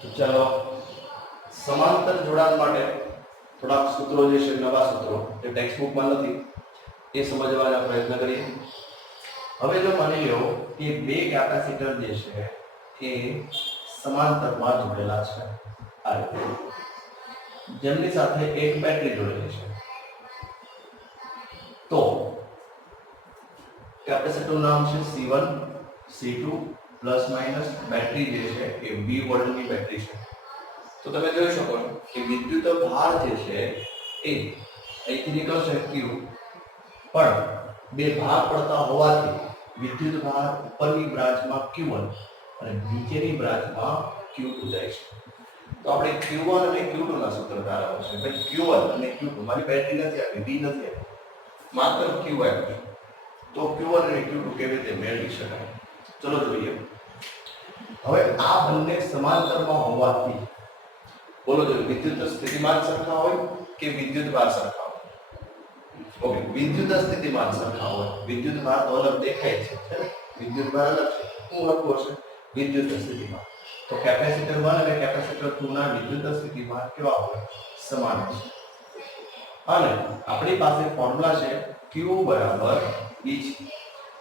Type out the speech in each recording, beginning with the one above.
તો ચાલો સમાંતર જોડાણ માટે થોડાક સૂત્રો જે છે, નવા સૂત્રો જે ટેક્સ્ટબુકમાં નથી, એ સમજવાનો પ્રયત્ન કરીએ. હવે જો માની લો કે બે કેપેસિટર જે છે એ સમાંતરમાં જોડેલા છે, આ રીતે, જેમની સાથે એક બેટરી જોડેલી છે. તો કેપેસિટરનું નામ છે C1 C2 plus minus. Battery જે છે એ 20 વોલ્ટની બેટરી છે. તો તમે જોઈ શકો છો કે વિદ્યુત ભાર જે છે એ અહીંથી નીકળશે Q, પણ બે ભાગ પડતા હોવાથી વિદ્યુત ભાર ઉપરની બ્રાન્ચમાં Q1 અને નીચેની બ્રાન્ચમાં Q2 જાય છે. તો આપણે Q1 અને Q2 ના સૂત્ર તારવવા છે. ભાઈ Q1 અને Q2, મારી બેટરી નથી આપી, V નથી આપી, માત્ર Q આપ્યું. તો Q1 અને Q2 કેવી રીતે મેળવી શકાય? ચલો જોઈએ. હવે આ બંને સમાંતરમાં હોવાથી બોલો જો વિદ્યુત સ્થિતિમાન સરખા હોય કે વિદ્યુત ભાર સરખા હોય? ઓકે, વિદ્યુત સ્થિતિમાન સરખા હોય. વિદ્યુત ભાર તો અલગ દેખાય છે, વિદ્યુત ભાર અલગ છે. શું લખવું હશે? વિદ્યુત સ્થિતિમાન. તો કેપેસિટર 1 અને કેપેસિટર 2 ના વિદ્યુત સ્થિતિમાન કેવા હોય? સમાન હશે. અને આપણી પાસે ફોર્મ્યુલા છે Q બરાબર E છે.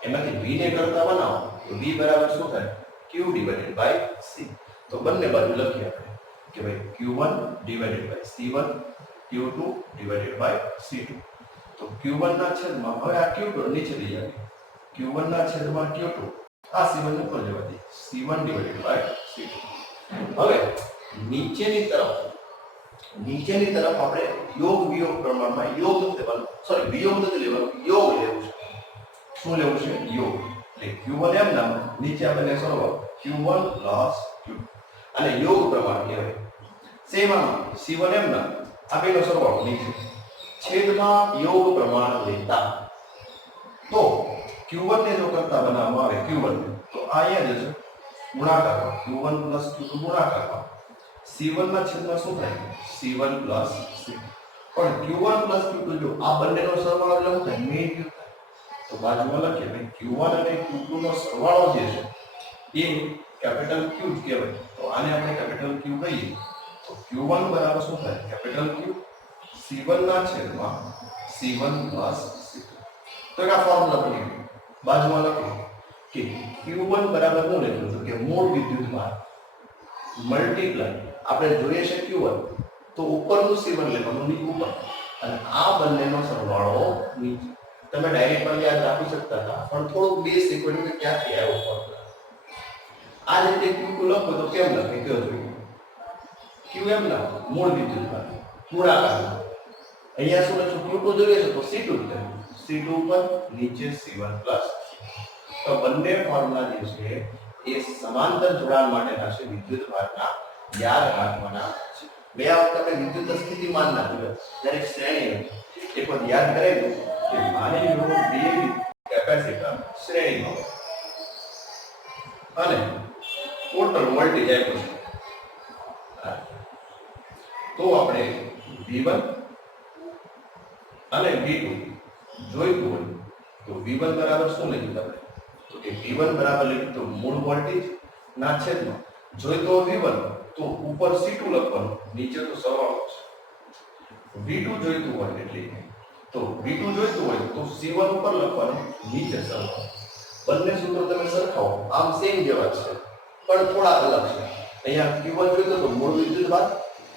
એમાંથી V ને કરતા બનાવો તો V બરાબર શું થાય? Q divided by C. તો બંને બાજુ લખીએ આપણે કે ભાઈ Q1 divided by C1, Q2 divided by C2. તો Q1 ના છેદમાં, હવે આ Q2 નીચે લઈ જાય, Q1 ના છેદમાં Q2, આ C1 ઉપર જવા દે, C1 ડિવાઇડેડ બાય C2. હવે નીચેની તરફ આપણે યોગ વિયોગ પ્રમાણમાં યોગ લેવાનો, સોરી વિયોગ નથી લેવાનો, યોગ લેવું છે. શું લેવું છે? યોગ. એટલે Q1 એમ નામ, નીચે આપણે સરવાળો Q1 પ્લસ Q2, અને યોગ પ્રમાણ કહેવાય. સેમાં C1 એમ નામ, આ બેનો સરવાળો નીચે છેદમાં યોગ પ્રમાણ લેતા. તો Q1 ને જો કરતા બનાવવામાં આવે Q1 ને, તો આ અહીંયા જશે ગુણાકારમાં, Q1 પ્લસ Q2 ગુણાકારમાં. C1 ના છેદમાં શું થાય? C1 plus C2. પણ Q1 પ્લસ Q2 જો આ બંનેનો સરવાળો એટલે શું થાય? નેગેટિવ થાય. તો બાજુમાં લખીએ ભાઈ Q1 અને Q2 નો સરવાળો જે છે એ કેપિટલ Q જ કહેવાય. તો આને આપણે કેપિટલ Q કહીએ. તો Q1 બરાબર શું થાય? કેપિટલ Q C1 ના છેદમાં C1 પ્લસ C2. તો આ ફોર્મ્યુલા બની ગયું. બાજુમાં લખો કે Q1 બરાબર શું લખ્યું તો કે મૂળ વિદ્યુત ભાર મલ્ટીપ્લાય, આપણે જોઈએ છે Q1 તો ઉપરનું C1 લેવાનું, નીચે ઉપર, અને આ બંનેનો સરવાળો નીચે. તમે ડાયરેક્ટ પણ યાદ રાખી શકતા હતા, પણ થોડું બેસિક હોય કે ક્યાંથી આવ્યો ફોર્મ્યુલા. આ રીતે Q2 લખો તો કેમ લખે કયો જોઈએ? Q એમ ના મૂળ વિદ્યુત ભાર ગુણાકાર. અહીંયા શું લખું? Q2 જોઈએ છે તો C2 લખું, C2 ઉપર, નીચે C1 પ્લસ. તો બંને ફોર્મ્યુલા જે છે એ સમાંતર જોડાણ માટેના છે, વિદ્યુત ભારના યાદ રાખવાના છે. બે વખત આપણે વિદ્યુત સ્થિતિમાન ના જોયા, જ્યારે શ્રેણી એક વખત યાદ કરેલું કે માની લો બે કેપેસિટર શ્રેણીમાં અને ટોટલ વોલ્ટેજ આપ્યો છે, તો આપણે V1 અને V2 જોઈતું હોય તો V1 બરાબર શું લખ્યું આપણે? તો કે V1 બરાબર લખ્યું તો મૂળ વોલ્ટેજ ના છેદમાં, જોઈતો V1 તો ઉપર C2 લખવાનું, નીચે તો સરવાળો છે. V2 જોઈતું હોય એટલે તો V2 જોઈતું હોય તો C1 ઉપર લખવાનું, નીચે સરવાળો. બંને સૂત્રો તમે સરખાવો, આમ સેમ જેવા છે પણ થોડા અલગ છે. અહીંયા Q1 જોઈતો તો મૂળ વિદ્યુત ભાર,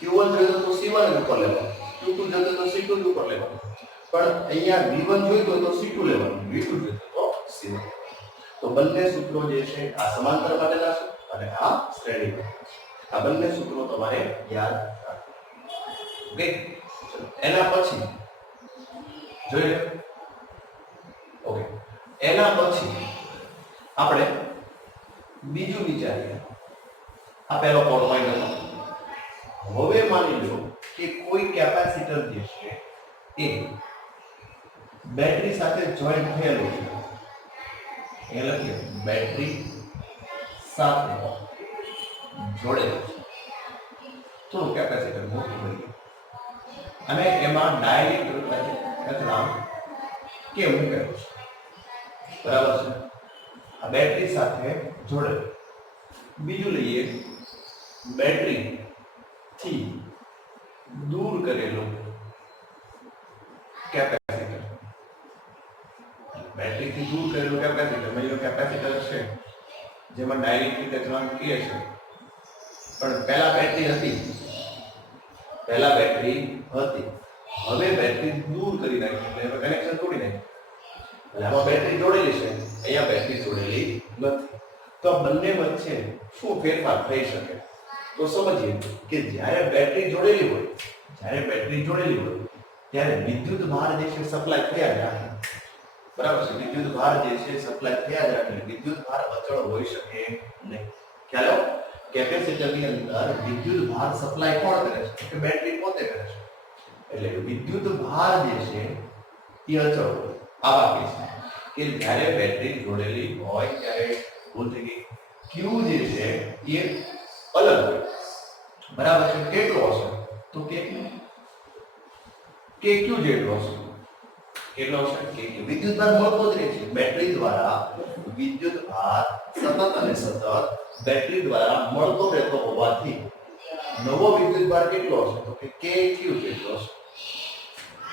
Q1 જોઈતો તો C1 ઉપર લેવાનું, Q2 જોઈતો તો C2 ઉપર લેવાનું. પણ અહીંયા V1 જોઈતો તો C2 લેવાનું, V2 જોઈતો તો C1. તો બંને સૂત્રો જે છે આ સમાંતર માટેના છે અને આ શ્રેણી માટેના છે. આ બંને સૂત્રો તમારે યાદ રાખવા. ઓકે, એના પછી જોઈએ. ઓકે, એના પછી આપણે બીજું વિચારીએ. આ પહેલો પોઈન્ટ હતો. હવે માની લો કે કોઈ કેપેસિટર જે છે એ બેટરી સાથે જોઈન્ટ થયેલું છે. એ લખીએ બેટરી સાથે જોડેલું છે. તો કેપેસિટર મોટું હોય અને એમાં ડાઇલેક્ટ્રિક અથડામ કે મૂકેલું છે, બરાબર છે. આ બેટરી સાથે જોડેલું. બીજું લઈએ બેટરી થી દૂર કરેલું કેપેસિટર, બેટરી થી દૂર કરેલું કેપેસિટર, મેં કેપેસિટર છે જેમાં ડાયરેક્ટ રીતે કરંટ કે છે, પણ પહેલા બેટરી હતી, હવે બેટરી દૂર કરી નાખી, એટલે કનેક્શન તોડી નાખ્યું, એટલે આમાં બેટરી જોડેલી છે, અહીંયા બેટરી જોડેલી નથી. તો બંને વચ્ચે શું ફેરફાર થઈ શકે? તો સમજીએ કે જ્યારે બેટરી જોડેલી હોય ત્યારે વિદ્યુત ભાર જે છે સપ્લાય થયા જ રાખે, બરાબર છે. વિદ્યુત ભાર જે છે સપ્લાય થયા જ રાખે, વિદ્યુત ભાર અચળ હોઈ શકે નહીં. ખ્યાલ આવ્યો? કેપેસિટરની અંદર વિદ્યુત ભાર સપ્લાય કોણ કરે છે? કે બેટરી પોતે કરે છે. એટલે વિદ્યુત ભાર જે છે એ અચળ હોય. આવા કેસમાં કે જ્યારે બેટરી જોડેલી હોય ત્યારે ભૂલ થઈ ગઈ, Q જે છે એ અલગ હોય, બરાબર છે. કેટલો હશે? તો KQ જેટલો હશે. કેટલો હશે? KQ. વિદ્યુત ભાર મળતો જ રહે છે. બેટરી દ્વારા વિદ્યુત ભાર સતત અને સતત બેટરી દ્વારા મળતો રહેતો હોવાથી નવો વિદ્યુત ભાર કેટલો હશે? તો કે KQ જેટલો હશે.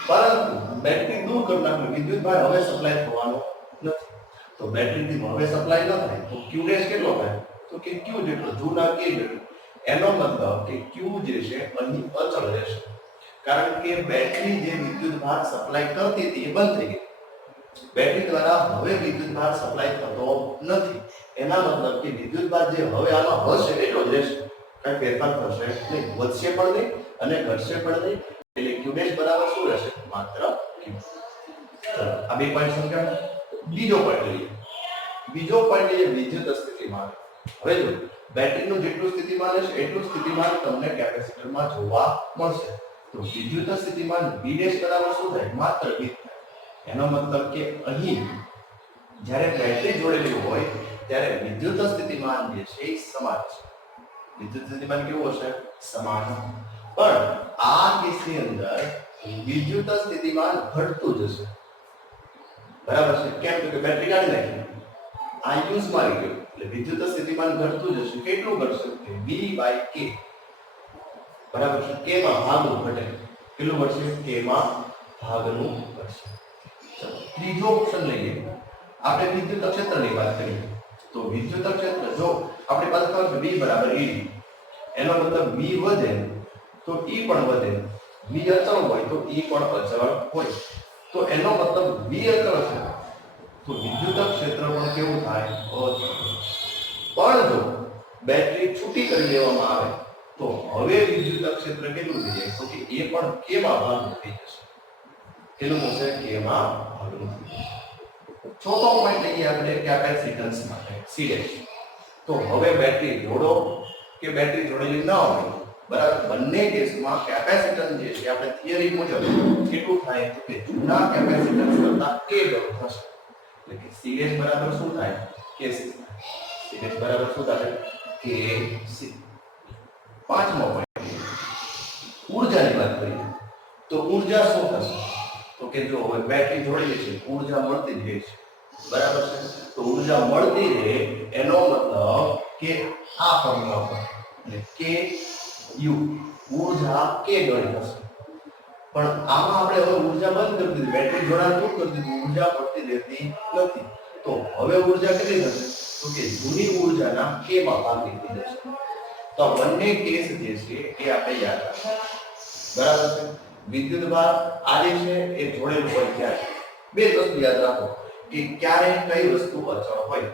પરંતુ બેટરી દૂર કરનાર વિદ્યુત ભાર હવે સપ્લાય થવાનો નથી. તો બેટરીથી હવે સપ્લાય ન થાય તો Q ડેશ કેટલો થાય? તો કે Q જેટલો, જૂના K જેટલો. એનો મતલબ કે Q જે છે અહીં અચળ રહેશે, કારણ કે બેટરી જે વિદ્યુત ભાર સપ્લાય કરતી હતી એ બંધ થઈ ગઈ. બેટરી દ્વારા હવે વિદ્યુત ભાર સપ્લાય થતો નથી. એના મતલબ કે વિદ્યુત ભાર જે હવે આમાં હશે એટલો જ રહેશે, કઈ ફેરફાર થશે નહીં, વધશે પણ નહીં અને ઘટશે પણ નહીં. એટલે Q ડેશ બરાબર શું રહેશે? માત્ર Q. ચલો આ બે પોઈન્ટ સમજાય. બીજો પોઈન્ટ લઈએ. બીજો પોઈન્ટ એ વિદ્યુત સ્થિતિમાન. હવે જો બેટરીનું જેટલું સ્થિતિમાન હશે એટલું સ્થિતિમાન તમને કેપેસિટરમાં જોવા મળશે. તો વિદ્યુત સ્થિતિમાન V ડેશ બરાબર શું થાય? માત્ર V થાય. એનો મતલબ કે અહીં જ્યારે બેટરી જોડેલી હોય ત્યારે વિદ્યુત સ્થિતિમાન જે છે એ સમાન છે. વિદ્યુત સ્થિતિમાન કેવું હશે? સમાન. પણ આ કેસની અંદર વિદ્યુત સ્થિતિમાન ઘટતું જશે, બરાબર છે. કેમ? તો કે બેટરી કાઢી નાખી, આ યુઝ માં આવી ગયો, એટલે વિદ્યુત સ્થિતિમાન ઘટતું જશે. કેટલું ઘટશે? કે V/K, બરાબર છે. K માં ભાગનું ઘટે. કેટલું ઘટશે? K માં ભાગનું ઘટશે. ચલો ત્રીજો ઓપ્શન લઈએ. આપણે વિદ્યુત ક્ષેત્રની વાત કરીએ તો વિદ્યુત ક્ષેત્ર જો આપણી પાસે ખબર છે V બરાબર E, એનો મતલબ V વધે તો E પણ વધે. V અચળ હોય તો E પણ અચળ હોય. તો એનો મતલબ V અચળ છે તો વિદ્યુત ક્ષેત્ર પણ કેવું થાય? અચળ. પણ જો બેટરી છૂટી કરી દેવામાં આવે તો હવે વિદ્યુત ક્ષેત્ર કેટલું થઈ જાય? તો કે એ પણ K માં ભાગનું થઈ જશે. કેટલું થશે? K માં ભાગનું થઈ જશે. ચોથો પોઈન્ટ લઈએ આપણે કેપેસિટન્સ માટે, C ડેશ. તો હવે બેટરી જોડો કે બેટરી જોડેલી ન હોય, બરાબર, બંને કેસમાં કેપેસિટન્સ જે છે આપણે થિયરી મુજબ કેટલું થાય? તો કે જૂના કેપેસિટન્સ કરતા K ગણું થશે. એટલે કે C ડેશ બરાબર શું થાય? KC. C ડેશ બરાબર શું થાય? KC. પાંચમો પોઈન્ટ ઊર્જાની વાત કરીએ તો ઊર્જા શું થશે? તો કે જો હવે બેટરી જોડેલી છે, ઊર્જા મળતી જ રહે છે, બરાબર છે. તો ઊર્જા મળતી રહે એનો મતલબ કે આ ફોર્મ્યુલા પર એટલે KU ઊર્જા K ગણી થશે. પણ આમાં આપણે હવે ઊર્જા બંધ કરી દીધી, બેટરી જોડાણ દૂર કરી દીધું, ઊર્જા મળતી રહેતી નથી. તો હવે ઊર્જા કેટલી થશે? તો કે જૂની ઊર્જાના K માં ભાગની થઈ જશે. તો બંને કેસ જે છે એ આપણે યાદ રાખીએ, બરાબર છે. વિદ્યુત ભાર આ જે છે એ જોડેલું હોય ત્યારે બે વસ્તુ યાદ રાખો કે ક્યારે કઈ વસ્તુ અચળ હોય.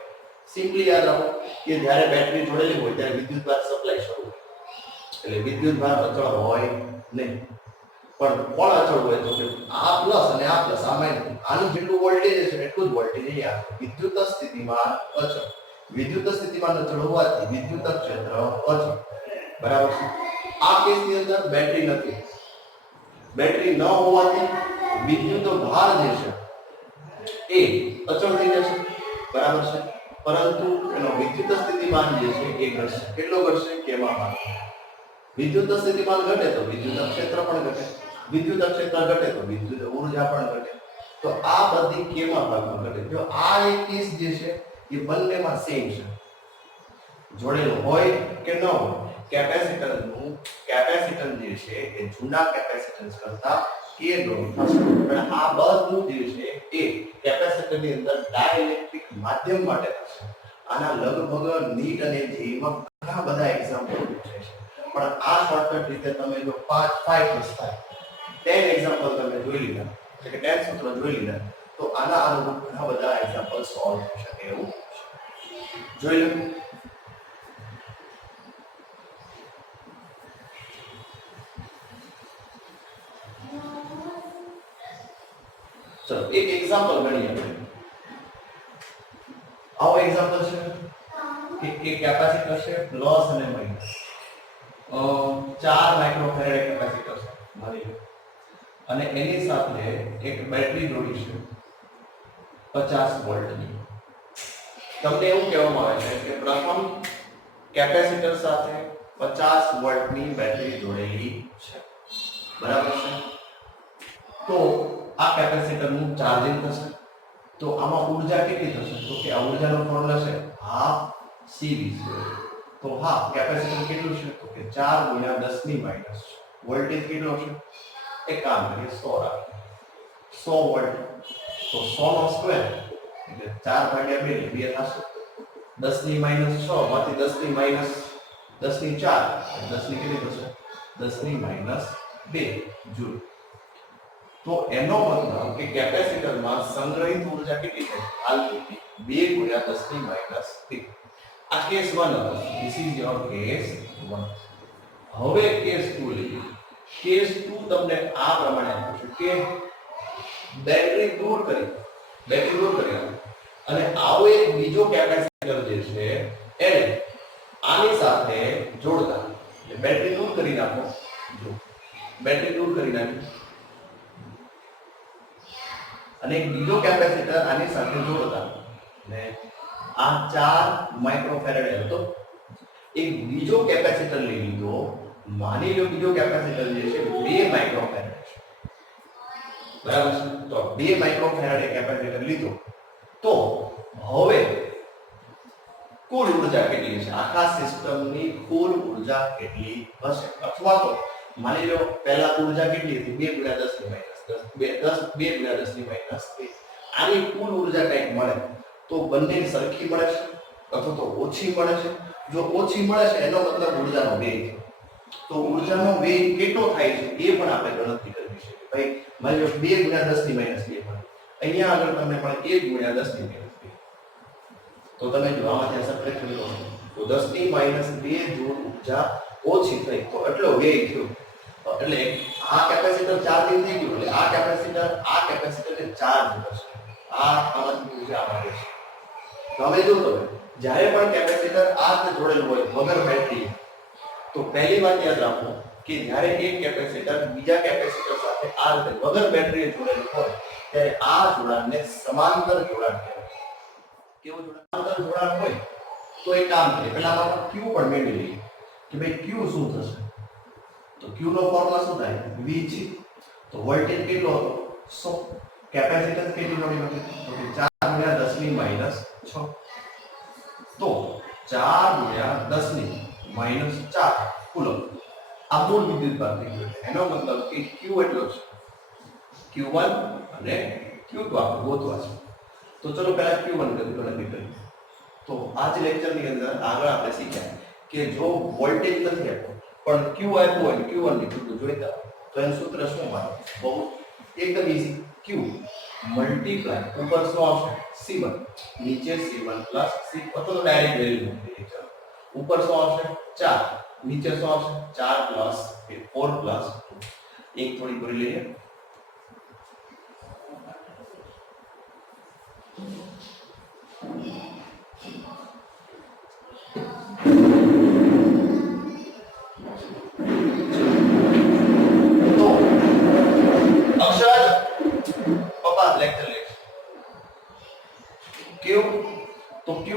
સિમ્પલી યાદ રાખો કે જ્યારે બેટરી જોડેલી હોય ત્યારે વિદ્યુત ભાર સપ્લાય શરૂ હોય, એટલે વિદ્યુત ભાર અચળ હોય નહીં. પણ કોણ અચળ હોય? તો કે આ પ્લસ અને આ પ્લસ, આ માઈનસ. આનું જેટલું વોલ્ટેજ છે એટલું જ વોલ્ટેજ અહીંયા વિદ્યુત સ્થિતિમાન અચળ. વિદ્યુત સ્થિતિમાન અચળ હોવાથી વિદ્યુત ક્ષેત્ર અચળ, બરાબર છે. આ કેસની અંદર બેટરી નથી, બેટરી ન હોવાથી વિદ્યુત ભાર જે છે એ અચળ થઈ જશે, બરાબર છે. પરંતુ એનો વિદ્યુત સ્થિતિમાન જે છે એ ઘટશે. કેટલો ઘટશે? K માં ભાગ. વિદ્યુત સ્થિતિમાન ઘટે તો વિદ્યુત ક્ષેત્ર પણ ઘટે, વિદ્યુત ક્ષેત્ર ઘટે તો વિદ્યુત ઊર્જા પણ ઘટે. તો આ બધી K માં ભાગમાં ઘટે. જો આ એક કેસ જે છે એ બંનેમાં સેમ છે, જોડેલું હોય કે ન હોય કેપેસિટરનું કેપેસિટન્સ જે છે એ જૂના કેપેસિટન્સ કરતા કે ગણું થશે અને આ બધું જે છે એ કેપેસિટરની અંદર ડાઇલેક્ટ્રિક માધ્યમ માટે થશે. આના લગભગ નીટ અને જેઈમાં ઘણા બધા એક્ઝામ્પલ પૂછે છે, પણ આ શોર્ટકટ રીતે તમે જો 5 + 5 10 એક્ઝામ્પલ તમે જોઈ લીધા, એટલે કે 10 સૂત્રો જોઈ લીધા, તો આના અનુરૂપ ઘણા બધા એક્ઝામ્પલ સોલ્વ થઈ શકે એવું જોઈ લો. ચલો એક એક્ઝામ્પલ ગણીએ આપણે. આવો એક્ઝામ્પલ છે કે એક કેપેસિટર છે પ્લસ અને માઈનસ 4 માઇક્રોફેરેડ કેપેસિટર છે માની લો, અને એની સાથે એક બેટરી જોડી છે 50 વોલ્ટની. તમને એવું કહેવામાં આવે છે કે પ્રથમ કેપેસિટર સાથે 50 વોલ્ટની બેટરી જોડેલી છે, બરાબર છે. તો આ કેપેસિટરનું ચાર્જિંગ થશે, તો આમાં ઊર્જા કેટલી થશે? તો કે આ ઊર્જાનો ફોર્મ્યુલા છે હાફ CV². તો હાફ કેપેસિટર કેટલું છે? તો કે 4 × 10⁻⁻. વોલ્ટેજ કેટલો છે? એક કામ કરીએ 100 રાખીએ, 100 વોલ્ટ. તો 100 નો સ્ક્વેર એટલે 4/2 એટલે 2 થશે. 10⁻6 માંથી 10⁻10 ની 4 10 ની કેટલી થશે? 10⁻2 જૂલ. તો એનો મતલબ કે કેપેસિટરમાં સંગ્રહિત ઊર્જા કેટલી છે? હાલની 2 × 10⁻2. આ કેસ 1 હતો. This is your case 1. હવે કેસ 2 લઈએ. કેસ 2 તમને આ પ્રમાણે આપ્યું છે કે બેટરી દૂર કરી અને આવો એક બીજો કેપેસિટર જે છે એને આની સાથે જોડતા, એટલે બેટરી દૂર કરી નાખો. જો બેટરી દૂર કરી નાખી અને એક બીજો કેપેસિટર આની સાથે જોડતા, ને આ 4 માઇક્રોફેરેડ હતો. એક બીજો કેપેસિટર લઈ લીધો, માની લો બીજો કેપેસિટર જે છે 2 માઇક્રોફેરેડ છે, બરાબર છે. તો 2 માઇક્રોફેરેડ કેપેસિટર લીધો, તો હવે કુલ ઊર્જા કેટલી છે? આખા સિસ્ટમની કુલ ઊર્જા કેટલી હશે? અથવા તો માની લો પહેલા ઊર્જા કેટલી હતી? 2 × 10⁻10 આની કુલ ઊર્જા કંઈક મળે તો બંને સરખી મળે છે અથવા તો ઓછી મળે છે. જો ઓછી મળે છે એનો મતલબ ઊર્જાનો વેગ છે. તો ઊર્જાનો વેગ કેટલો થાય છે એ પણ આપણે ગણતરી કરવી છે. ભાઈ માની લો 2 × 10⁻2 મળે, અહીંયા આગળ તમને મળે 1 × 10⁻2. તો તમે જો આમાંથી સબટ્રેક્ટ કરો તો 10⁻2 જૂલ ઊર્જા ઓછી થઈ, તો એટલો વેગ થયો. એટલે આ કેપેસિટર ચાર્જિંગ થઈ ગયું, એટલે આ કેપેસિટરને ચાર્જ કરશે. આમાંથી ઊર્જા મળે છે. તમે જો તમે જ્યારે પણ કેપેસિટર આ રીતે જોડેલું હોય વગર બેટરી, તો પહેલી વાત યાદ રાખો કે જ્યારે એક કેપેસિટર બીજા કેપેસિટર સાથે આ રીતે વગર બેટરીએ જોડેલું હોય ત્યારે આ જોડાણને સમાંતર જોડાણ કહેવાય. કેવું જોડાણ? સમાંતર જોડાણ હોય તો એક કામ કરીએ, પહેલા આપણે Q પણ મેળવી લઈએ કે ભાઈ Q શું થશે? તો Q નો ફોર્મ્યુલા શું થાય? V છે. તો વોલ્ટેજ કેટલો હતો? 100. કેપેસિટન્સ કેટલી મળી હતી? તો કે 4 × 10⁻6. તો 4 × 10⁻4 કુલમ. આ મૂળ વિદ્યુતભાર થઈ ગયો. એનો મતલબ કે Q એટલો છે, Q1 અને Q2 આપણે ગોતવા છે. તો ચલો પહેલા Q1 ગણતરી કરીએ. તો આજ લેક્ચરની અંદર આગળ આપણે શીખ્યા કે જો વોલ્ટેજ નથી આપ્યો પણ Q આપ્યું હોય, Q1 ની કિંમત જોઈતા, તો એનું સૂત્ર શું બને? બહુ એકદમ ઈઝી. Q મલ્ટીપ્લાય ઉપર શું આવશે? C1, નીચે C1 C, અથવા તો ડાયરેક્ટ વેલ્યુ મૂકી દઈએ. ચાલો ઉપર શું આવશે? 4, નીચે શું આવશે? 4 4 2. એક થોડી ભરી લઈએ.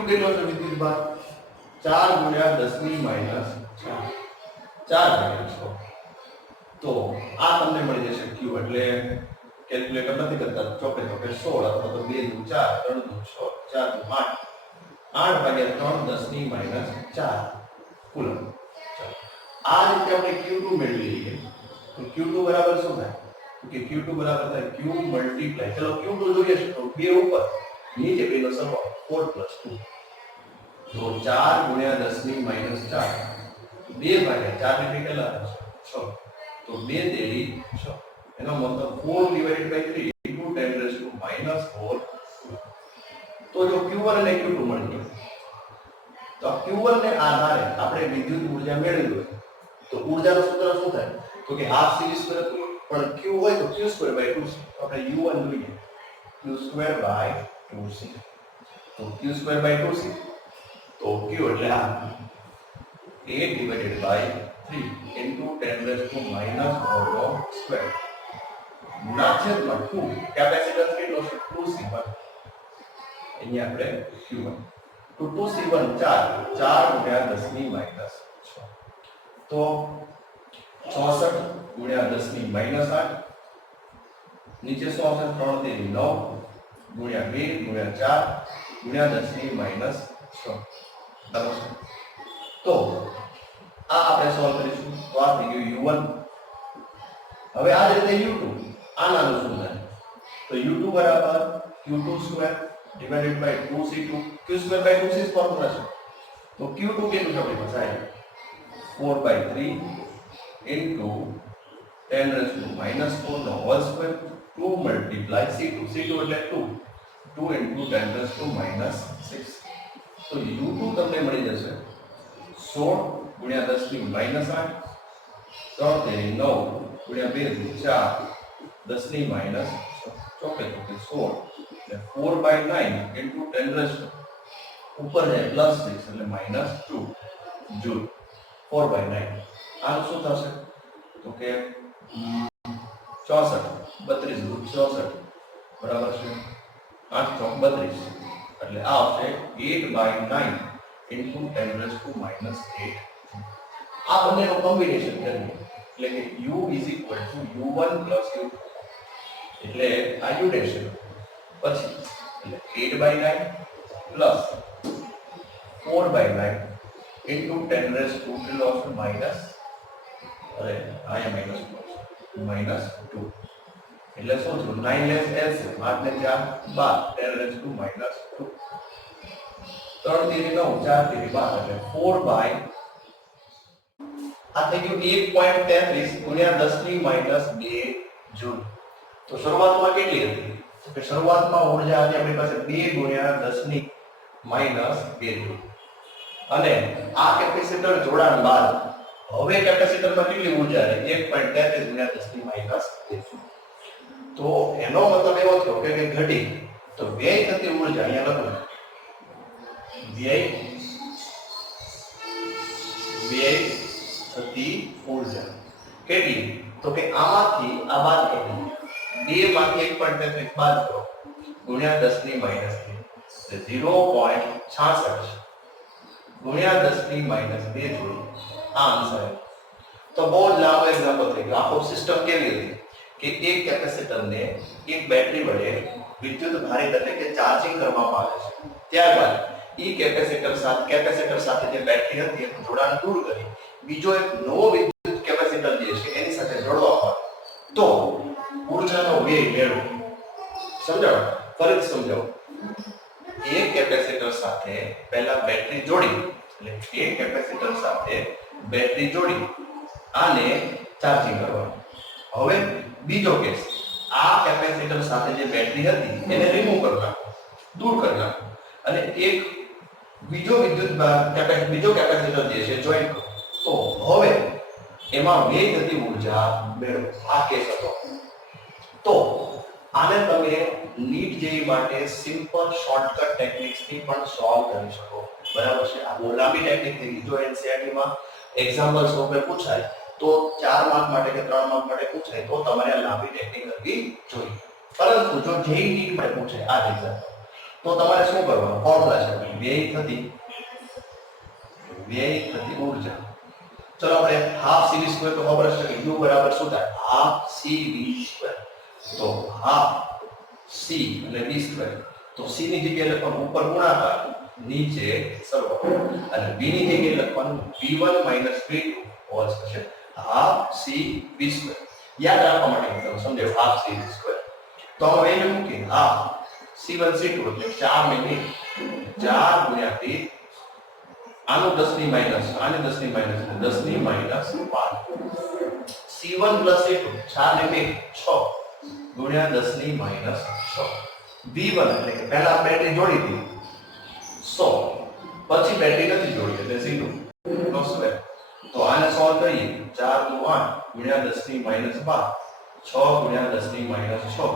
કેટલો છે વિદ્યુતભાર? 4 × 10⁻4 4/6. તો આ તમને મળી જશે Q. એટલે કેલ્ક્યુલેટર નથી કરતા, ચોકે 16 અથવા તો 2 × 4 3 × 6 4 × 8 8/3 10⁻4 કુલમ. આ રીતે આપણે Q2 મેળવી લઈએ તો Q2 બરાબર શું થાય તો કે Q2 બરાબર થાય Q મલ્ટીપ્લાય ચલો Q2 જોઈએ છે તો 2 ઉપર નીચે બેનો સરવાળો 4 + 2 તો 4 × 10 ની -4 2 ભાગ્યા 4 એટલે કેટલા થશે 6 તો 2 તેરી 6 એનો મતલબ 4/3 * 10⁻⁻⁴ તો જો Q1 અને Q2 મળી ગયો તો Q1 ને આધારે આપણે વિદ્યુત ઊર્જા મેળવી હોય તો ઊર્જાનું સૂત્ર શું થાય તો કે હાફ c² પણ Q હોય તો Q² / 2c આપણે U1 જોઈએ Q² / 2c તો Q² / 2c તો Q એટલે આ 8/3 * 10⁻⁻² ના છેદમાં 2 કેપેસિટન્સ કેટલો છે 2c1 અહીંયા આપણે Q1 તો 2c1 4 × 10 ની -6 તો 66 × 10 ની -8 નીચે શું આવશે 3 તેરી 9 × 2 × 4 × 10 ની -6 બરાબર તો આ આપણે સોલ્વ કરીશું તો આ થઈ ગયું U1 હવે આ જ રીતે U2 આનાનું શું થાય તો U2 બરાબર Q2² / 2c2 Q² / 2c formula છે તો Q2 કેટલું છે આપણી પાસે 4/3 * 10⁻⁻⁴ નો હોલ સ્ક્વેર 2 × c2 એટલે 2 × 10⁻⁻6 તો U2 તમને મળી જશે 16 × 10 ની -8 3 તેરી 9 × 2 થી 4 10 ની -6 ચોકે ચોકે 16 એટલે 4/9 * 10 ઉપર જાય +6 એટલે -2 જૂલ 4/9 આનું શું થશે તો કે 64 32 બરાબર છે 8 ચોક 32 એટલે આ આવશે 8/9 * 10⁻⁸ આ બંનેનો કોમ્બિનેશન કરીએ એટલે કે U = U1 + U2 એટલે આ U ડેશ પછી એટલે 8/9 + 4/9 * 10⁻⁻⁻ અરે આયા -2 એટલે શું થયું 9 લેસ LCM 8 ને 4 12 10⁻⁻2 3 તેરી 9 4 તેરી 12 એટલે 4/, આ થઈ ગયું 1.33 × 10 ની -2 જૂલ તો શરૂઆતમાં કેટલી હતી તો કે શરૂઆતમાં ઊર્જા હતી આપણી પાસે 2 × 10 ની -2 જૂલ અને આ કેપેસિટર જોડાણ બાદ હવે કેપેસિટરમાં કેટલી ઊર્જા રહે 1.33 × 10 ની -2 જૂલ તો એનો મતલબ એવો થયો કે ઘટી તો વ્યય થતી ઊર્જા અહીંયા લખો વ્યય થતી ઊર્જા કેટલી તો કે આમાંથી આ બાદ કેટલી 2 માંથી 1.33 બાદ કરો ગુણ્યા 10 ની -3 એટલે 0.66 ગુણ્યા 10 ની -2 જૂલ આ આન્સર તો બહુ જ લાંબો એક્ઝામ્પલ થઈ ગયો આખો સિસ્ટમ કેવી હતી કે એક કેપેસિટરને એક બેટરી વડે વિદ્યુત ભારિત એટલે કે ચાર્જિંગ કરવામાં આવે છે ત્યારબાદ ઈ કેપેસિટર સાથે જે બેટરી હતી એનું જોડાણ દૂર કરી બીજો એક નવો વિદ્યુત કેપેસિટર જે છે એની સાથે જોડવામાં આવે તો ઊર્જાનો વ્યય મેળવો સમજાવો ફરીથી સમજાવો એક કેપેસિટર સાથે પહેલા બેટરી જોડી એટલે એક કેપેસિટર સાથે બેટરી જોડી આને ચાર્જિંગ કરવાનું હવે બીજો કેસ આ કેપેસિટર સાથે જે બેટરી હતી એને રિમૂવ કરી નાખો દૂર કરી નાખો અને એક બીજો કેપેસિટર જે છે જોઈન કરો તો હવે એમાં વ્યય થતી ઊર્જા મેળવો આ કેસ હતો તો આને તમે નીટ જેઈ માટે સિમ્પલ શોર્ટકટ ટેકનિક્સ થી પણ સોલ્વ કરી શકો બરાબર છે આ બહુ લાંબી ટેકનિક થઈ જો એનસીઈઆરટી માં એક્ઝામ્પલ સ્વરૂપે પૂછાય તો 4 માર્ક માટે કે 3 માર્ક માટે પૂછાય તો તમારે આ લાંબી ટેકનિક કરવી જોઈએ પરંતુ જો જેઈ નીટ માટે પૂછાય આ એક્ઝામ્પલ તો તમારે શું કરવાનું ફોર્મ્યુલા છે વ્યય થતી ઊર્જા ચલો આપણે હાફ cv² તો ખબર છે કે u બરાબર શું થાય હાફ cv². તો હાફ c અને v² તો c ની જગ્યાએ લખવાનું ઉપર ગુણાકાર નીચે સરવાળો અને b ની જગ્યાએ લખવાનું v1 v2 હોલ થશે હાફ c v સ્ક્વેર યાદ રાખવા માટે તમે સમજો હાફ c v સ્ક્વેર તો હવે એને મૂકી હાફ c1 c2 એટલે 4 મિનિટ 4 ગુણ્યા 2 આનો 10 ની માઈનસ આને 10 ની માઈનસ અને 10 ની માઈનસ 5 c1 c2 4 ને 2 6 ગુણ્યા 10 ની માઈનસ 6 v1 એટલે કે પહેલા બેટરી જોડી હતી 100 પછી બેટરી નથી જોડી એટલે c2 નો સ્ક્વેર તો આને સોલ્વ કરીએ 4 દુ 8 ગુણ્યા 10 ની માઈનસ 12 6 ગુણ્યા 10 ની માઈનસ 6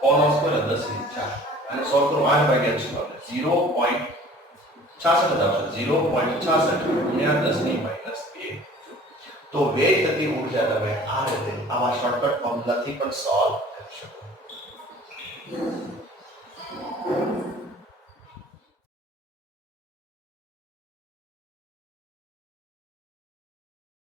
કોનો સ્ક્વેર 10 ની 4 અને સોલ્વ કરો 8 ભાગ્યા 6 0.66 આવશે 0.66 ગુણ્યા 10 ની માઈનસ 2 તો વેગ થતી ઊર્જા તમે આ રીતે આવા શોર્ટકટ ફોર્મ્યુલાથી પણ સોલ્વ કરી શકો